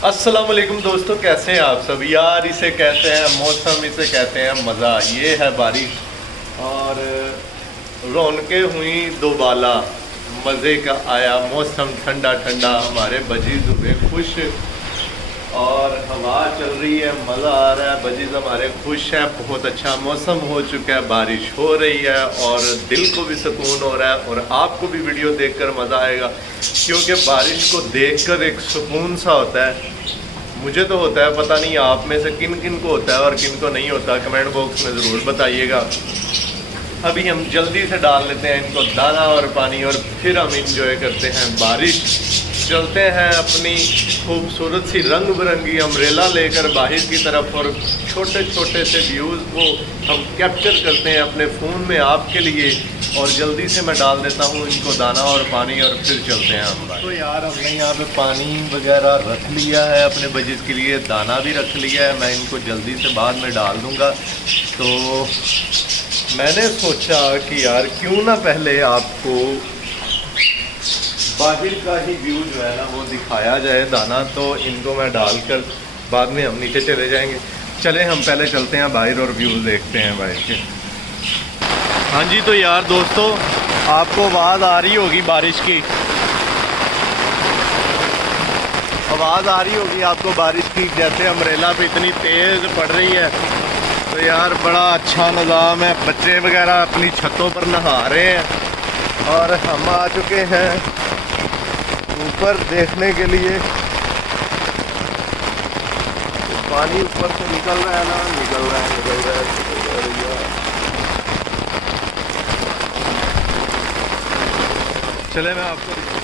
अस्सलाम वालेकुम दोस्तों, कैसे हैं आप सब यार। इसे कहते हैं मौसम, इसे कहते हैं मज़ा। ये है बारिश और रौनकें हुई दोबाला। मज़े का आया मौसम, ठंडा ठंडा, हमारे बजीज़ हुए खुश और हवा चल रही है, मज़ा आ रहा है। बजीज़ हमारे खुश हैं, बहुत अच्छा मौसम हो चुका है, बारिश हो रही है और दिल को भी सुकून हो रहा है और आपको भी वीडियो देखकर मज़ा आएगा, क्योंकि बारिश को देखकर एक सुकून सा होता है। मुझे तो होता है, पता नहीं आप में से किन किन को होता है और किन को नहीं होता, कमेंट बॉक्स में ज़रूर बताइएगा। अभी हम जल्दी से डाल लेते हैं इनको दाना और पानी और फिर हम इंजॉय करते हैं बारिश। चलते हैं अपनी खूबसूरत सी रंग बिरंगी अम्ब्रेला लेकर बाहर की तरफ और छोटे छोटे से व्यूज़ को हम कैप्चर करते हैं अपने फ़ोन में आपके लिए। और जल्दी से मैं डाल देता हूँ इनको दाना और पानी और फिर चलते हैं हम। तो यार हमने यहाँ पे पानी वगैरह रख लिया है अपने बजीज़ के लिए, दाना भी रख लिया है। मैं इनको जल्दी से बाद में डाल दूँगा। तो मैंने सोचा कि यार क्यों ना पहले आपको बाहर का ही व्यू जो है ना वो दिखाया जाए। दाना तो इनको मैं डालकर बाद में हम नीचे चले जाएंगे। चले हम पहले चलते हैं बाहर और व्यू देखते हैं बाहर के। हाँ जी, तो यार दोस्तों आपको आवाज़ आ रही होगी बारिश की, आवाज़ आ रही होगी आपको बारिश की, जैसे अम्ब्रेला पे इतनी तेज़ पड़ रही है। तो यार बड़ा अच्छा निज़ाम है, बच्चे वगैरह अपनी छतों पर नहा रहे हैं और हम आ चुके हैं ऊपर देखने के लिए। पानी ऊपर से निकल रहा है ना, निकल रहा है, निकल रहा है। चले मैं आपको